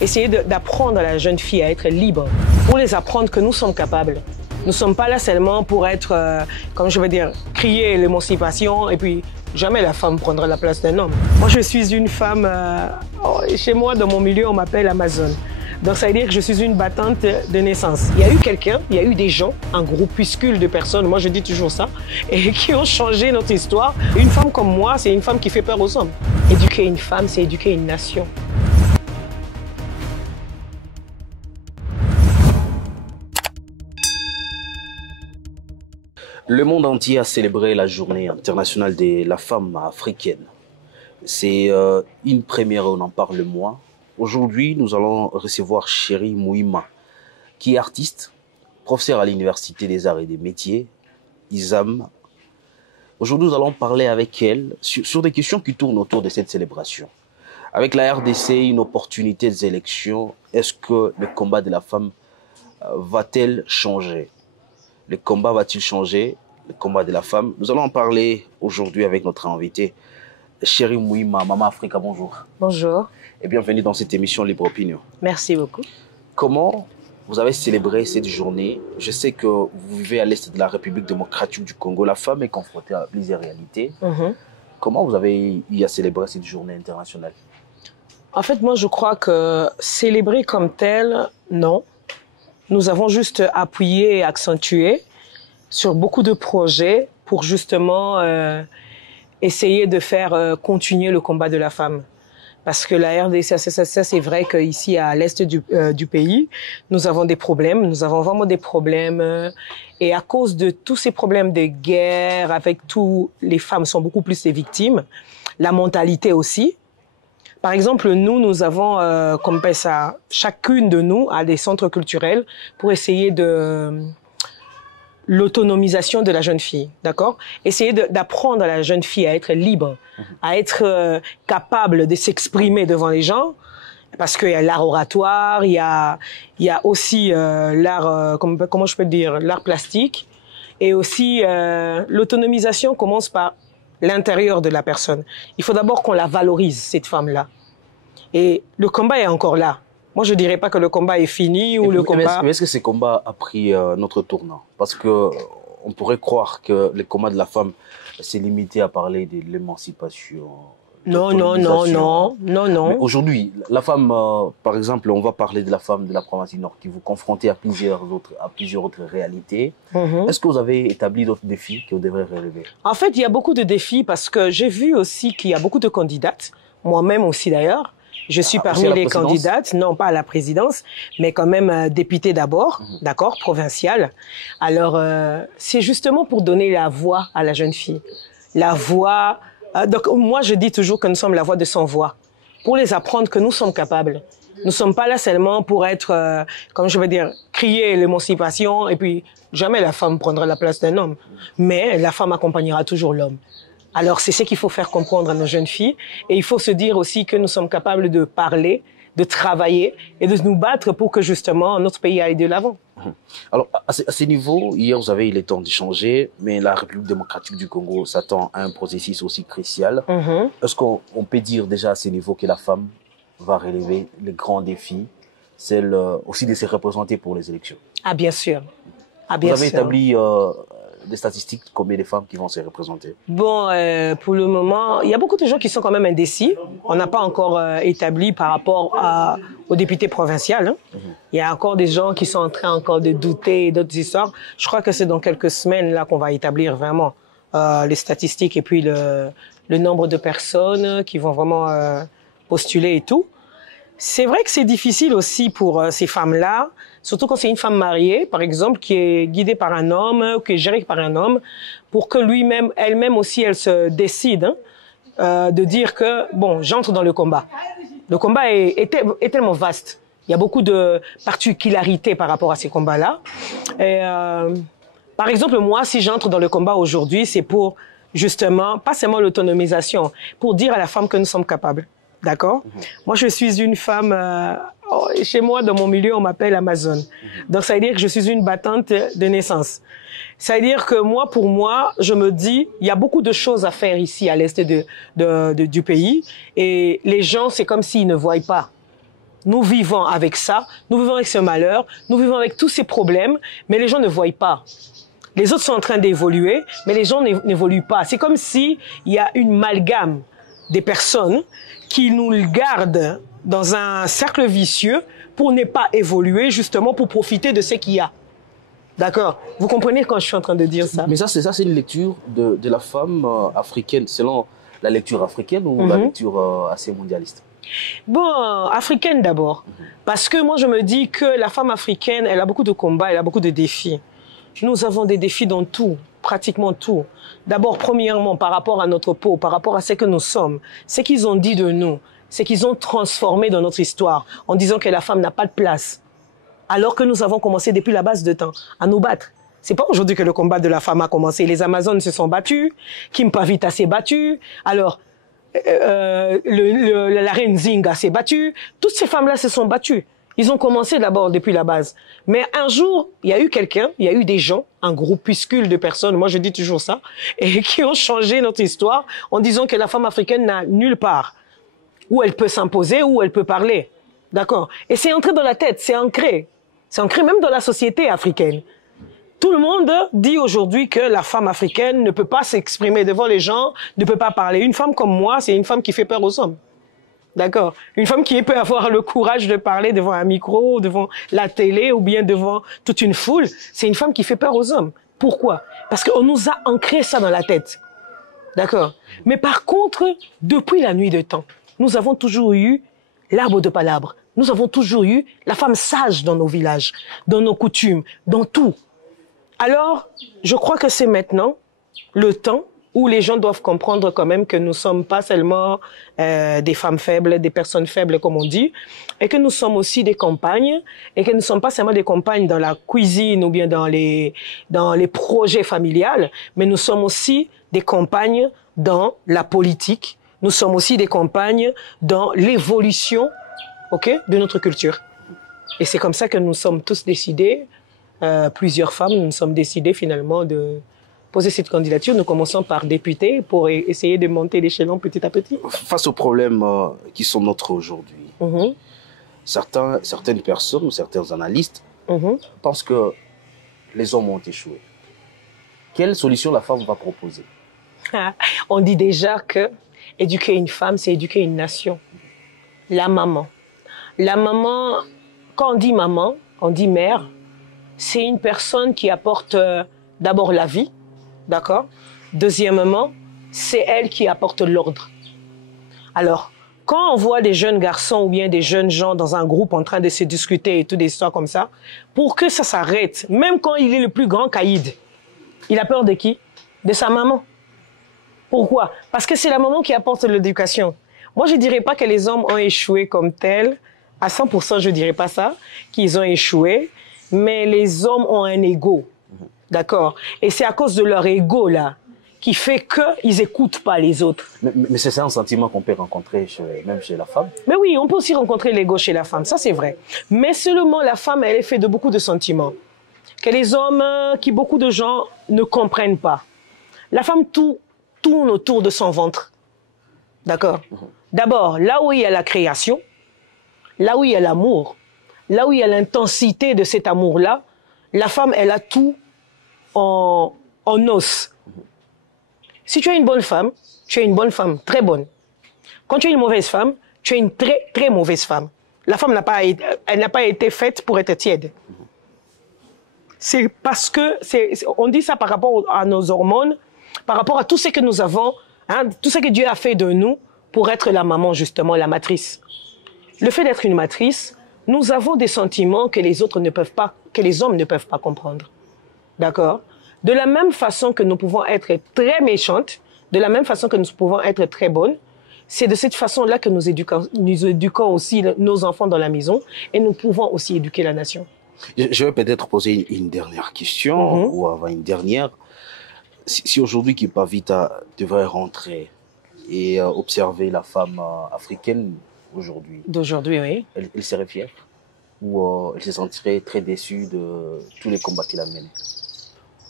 Essayer d'apprendre à la jeune fille à être libre, pour les apprendre que nous sommes capables. Nous ne sommes pas là seulement pour être, comme je veux dire, crier l'émancipation et puis jamais la femme prendra la place d'un homme. Moi, je suis une femme, chez moi, dans mon milieu, on m'appelle Amazon. Donc, ça veut dire que je suis une battante de naissance. Il y a eu quelqu'un, il y a eu des gens, un groupuscule de personnes, moi je dis toujours ça, et qui ont changé notre histoire. Une femme comme moi, c'est une femme qui fait peur aux hommes. Éduquer une femme, c'est éduquer une nation. Le monde entier a célébré la journée internationale de la femme africaine. C'est une première, on en parle moins. Aujourd'hui, nous allons recevoir Chérie Mouima, qui est artiste, professeure à l'Université des Arts et des Métiers, ISAM. Aujourd'hui, nous allons parler avec elle sur des questions qui tournent autour de cette célébration. Avec la RDC, une opportunité des élections, est-ce que le combat de la femme va-t-il changer? Le combat va-t-il changer? Le combat de la femme? Nous allons en parler aujourd'hui avec notre invitée, Chérie Mouima, Maman Africa, bonjour. Bonjour. Et bienvenue dans cette émission Libre Opinion. Merci beaucoup. Comment vous avez célébré cette journée? Je sais que vous vivez à l'est de la République démocratique du Congo. La femme est confrontée à plusieurs réalités. Comment vous avez eu à célébrer cette journée internationale? En fait, moi, je crois que célébrer comme tel, non. Nous avons juste appuyé et accentué sur beaucoup de projets pour justement essayer de faire continuer le combat de la femme. Parce que la RDC, c'est vrai qu'ici, à l'est du pays, nous avons des problèmes. Nous avons vraiment des problèmes. Et à cause de tous ces problèmes de guerre, avec tous les femmes sont beaucoup plus des victimes. La mentalité aussi. Par exemple, nous avons, comme ça, chacune de nous a des centres culturels pour essayer de l'autonomisation de la jeune fille, d'accord? Essayer d'apprendre à la jeune fille à être libre, à être capable de s'exprimer devant les gens, parce qu'il y a l'art oratoire, il y a aussi l'art, comment je peux dire, l'art plastique, et aussi l'autonomisation commence par l'intérieur de la personne. Il faut d'abord qu'on la valorise, cette femme-là. Et le combat est encore là. Moi, je dirais pas que le combat est fini ou le combat... Mais est-ce que ce combat a pris notre tournant? Parce que on pourrait croire que le combat de la femme s'est limité à parler de l'émancipation. Non. Mais aujourd'hui, la femme, par exemple, on va parler de la femme de la province du Nord qui vous confrontez à plusieurs autres réalités. Est-ce que vous avez établi d'autres défis que vous devrez relever? En fait, il y a beaucoup de défis parce que j'ai vu aussi qu'il y a beaucoup de candidates. Moi-même aussi d'ailleurs. Je suis parmi les candidates, non pas à la présidence, mais quand même députée d'abord, d'accord, provinciale. Alors, c'est justement pour donner la voix à la jeune fille. La voix... donc, moi, je dis toujours que nous sommes la voix de sans voix. Pour les apprendre que nous sommes capables. Nous ne sommes pas là seulement pour être, comme je veux dire, crier l'émancipation et puis jamais la femme prendra la place d'un homme. Mais la femme accompagnera toujours l'homme. Alors, c'est ce qu'il faut faire comprendre à nos jeunes filles. Et il faut se dire aussi que nous sommes capables de parler, de travailler et de nous battre pour que, justement, notre pays aille de l'avant. Alors, à ce niveau, hier, vous avez eu le temps d'échanger, mais la République démocratique du Congo s'attend à un processus aussi crucial. Est-ce qu'on peut dire déjà à ce niveau que la femme va relever les grands défis, celle aussi de se représenter pour les élections? Ah, bien sûr. Ah, bien sûr. Vous avez établi... des statistiques, combien de femmes qui vont se représenter? Bon, pour le moment, il y a beaucoup de gens qui sont quand même indécis. On n'a pas encore établi par rapport aux députés provinciales. Il y a encore des gens qui sont en train encore de douter d'autres histoires. Je crois que c'est dans quelques semaines là qu'on va établir vraiment les statistiques et puis le nombre de personnes qui vont vraiment postuler et tout. C'est vrai que c'est difficile aussi pour ces femmes-là, surtout quand c'est une femme mariée, par exemple, qui est guidée par un homme, qui est gérée par un homme, pour que lui-même, elle-même aussi, elle se décide de dire que, bon, j'entre dans le combat. Le combat est tellement vaste. Il y a beaucoup de particularités par rapport à ces combats-là. Et par exemple, moi, si j'entre dans le combat aujourd'hui, c'est pour, justement, pas seulement l'autonomisation, pour dire à la femme que nous sommes capables. D'accord? Moi, je suis une femme, chez moi, dans mon milieu, on m'appelle Amazon. Donc, ça veut dire que je suis une battante de naissance. Ça veut dire que moi, pour moi, je me dis, il y a beaucoup de choses à faire ici, à l'est du pays. Et les gens, c'est comme s'ils ne voient pas. Nous vivons avec ça, nous vivons avec ce malheur, nous vivons avec tous ces problèmes, mais les gens ne voient pas. Les autres sont en train d'évoluer, mais les gens n'évoluent pas. C'est comme si il y a une amalgame des personnes qui nous gardent dans un cercle vicieux pour ne pas évoluer, justement pour profiter de ce qu'il y a. D'accord? Vous comprenez quand je suis en train de dire ça? Mais ça, c'est une lecture de la femme africaine, selon la lecture africaine ou la lecture assez mondialiste? Bon, africaine d'abord. Parce que moi, je me dis que la femme africaine, elle a beaucoup de combats, elle a beaucoup de défis. Nous avons des défis dans tout, pratiquement tout. D'abord, premièrement, par rapport à notre peau, par rapport à ce que nous sommes, ce qu'ils ont dit de nous, ce qu'ils ont transformé dans notre histoire, en disant que la femme n'a pas de place. Alors que nous avons commencé depuis la base de temps à nous battre. C'est pas aujourd'hui que le combat de la femme a commencé. Les Amazones se sont battues, Kimpavita s'est battue, alors la reine Zinga s'est battue. Toutes ces femmes-là se sont battues. Ils ont commencé d'abord depuis la base. Mais un jour, il y a eu quelqu'un, il y a eu des gens, un groupuscule de personnes, moi je dis toujours ça, et qui ont changé notre histoire en disant que la femme africaine n'a nulle part où elle peut s'imposer, où elle peut parler. D'accord? Et c'est entré dans la tête, c'est ancré. C'est ancré même dans la société africaine. Tout le monde dit aujourd'hui que la femme africaine ne peut pas s'exprimer devant les gens, ne peut pas parler. Une femme comme moi, c'est une femme qui fait peur aux hommes. D'accord? Une femme qui peut avoir le courage de parler devant un micro, devant la télé ou bien devant toute une foule, c'est une femme qui fait peur aux hommes. Pourquoi? Parce qu'on nous a ancré ça dans la tête. D'accord? Mais par contre, depuis la nuit de temps, nous avons toujours eu l'arbre de palabres. Nous avons toujours eu la femme sage dans nos villages, dans nos coutumes, dans tout. Alors, je crois que c'est maintenant le temps où les gens doivent comprendre quand même que nous sommes pas seulement des femmes faibles, des personnes faibles comme on dit, et que nous sommes aussi des compagnes, et que nous ne sommes pas seulement des compagnes dans la cuisine ou bien dans les projets familiales, mais nous sommes aussi des compagnes dans la politique, nous sommes aussi des compagnes dans l'évolution, de notre culture. Et c'est comme ça que nous sommes tous décidés, plusieurs femmes, nous nous sommes décidés finalement de poser cette candidature. Nous commençons par député pour essayer de monter l'échelon petit à petit. Face aux problèmes qui sont nôtres aujourd'hui, certaines personnes ou certains analystes pensent que les hommes ont échoué. Quelle solution la femme va proposer? On dit déjà que éduquer une femme, c'est éduquer une nation. La maman. La maman, quand on dit maman, on dit mère, c'est une personne qui apporte d'abord la vie, d'accord? Deuxièmement, c'est elle qui apporte l'ordre. Alors, quand on voit des jeunes garçons ou bien des jeunes gens dans un groupe en train de se discuter et tout des histoires comme ça, pour que ça s'arrête, même quand il est le plus grand caïd, il a peur de qui? De sa maman. Pourquoi? Parce que c'est la maman qui apporte l'éducation. Moi, je dirais pas que les hommes ont échoué comme tels. À 100%, je dirais pas ça, qu'ils ont échoué. Mais les hommes ont un ego. D'accord? Et c'est à cause de leur ego, là, qui fait qu'ils écoutent pas les autres. Mais c'est ça un sentiment qu'on peut rencontrer même chez la femme? Mais oui, on peut aussi rencontrer l'ego chez la femme. Ça, c'est vrai. Mais seulement la femme, elle est faite de beaucoup de sentiments. Que les hommes, beaucoup de gens ne comprennent pas. La femme tourne autour de son ventre. D'accord? D'abord, là où il y a la création, là où il y a l'amour, là où il y a l'intensité de cet amour-là, la femme, elle a tout en os. Si tu es une bonne femme, tu es une bonne femme, très bonne. Quand tu es une mauvaise femme, tu es une très, très mauvaise femme. La femme n'a pas été faite pour être tiède. C'est parce que, on dit ça par rapport à nos hormones, par rapport à tout ce que nous avons, tout ce que Dieu a fait de nous pour être la maman, justement, la matrice. Le fait d'être une matrice, nous avons des sentiments que les autres ne peuvent pas, que les hommes ne peuvent pas comprendre. D'accord? De la même façon que nous pouvons être très méchantes, de la même façon que nous pouvons être très bonnes, c'est de cette façon-là que nous éduquons aussi nos enfants dans la maison et nous pouvons aussi éduquer la nation. Je vais peut-être poser une dernière question ou avant une dernière. Si aujourd'hui Kimpavita devrait rentrer et observer la femme africaine aujourd'hui. D'aujourd'hui, oui. Elle serait fière ou elle se sentirait très déçue de tous les combats qu'il a menés?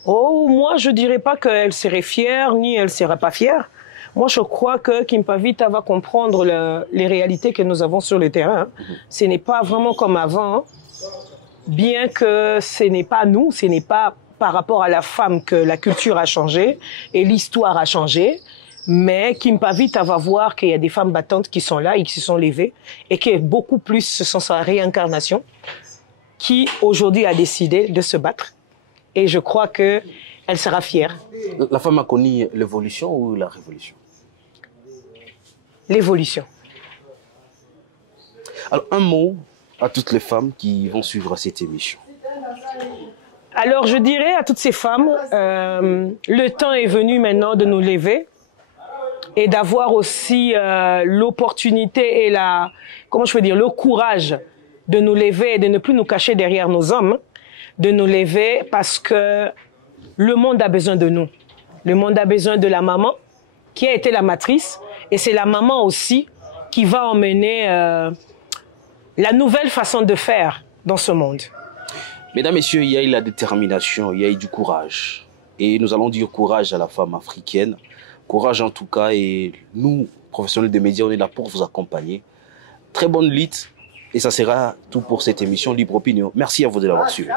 Oh, moi, je dirais pas qu'elle serait fière, ni elle serait pas fière. Moi, je crois que Kimpavita va comprendre les réalités que nous avons sur le terrain. Ce n'est pas vraiment comme avant, bien que ce n'est pas nous, ce n'est pas par rapport à la femme que la culture a changé et l'histoire a changé. Mais Kimpavita va voir qu'il y a des femmes battantes qui sont là et qui se sont levées et que beaucoup plus ce sont sa réincarnation qui aujourd'hui a décidé de se battre. Et je crois que elle sera fière. La femme a connu l'évolution ou la révolution? L'évolution. Alors, un mot à toutes les femmes qui vont suivre cette émission. Alors, je dirais à toutes ces femmes, le temps est venu maintenant de nous lever et d'avoir aussi l'opportunité et le courage de nous lever et de ne plus nous cacher derrière nos hommes, de nous lever parce que le monde a besoin de nous. Le monde a besoin de la maman qui a été la matrice et c'est la maman aussi qui va emmener la nouvelle façon de faire dans ce monde. Mesdames, Messieurs, il y a eu la détermination, il y a eu du courage. Et nous allons dire courage à la femme africaine. Courage en tout cas, et nous, professionnels des médias, on est là pour vous accompagner. Très bonne lutte et ça sera tout pour cette émission Libre Opinion. Merci à vous de l'avoir suivi.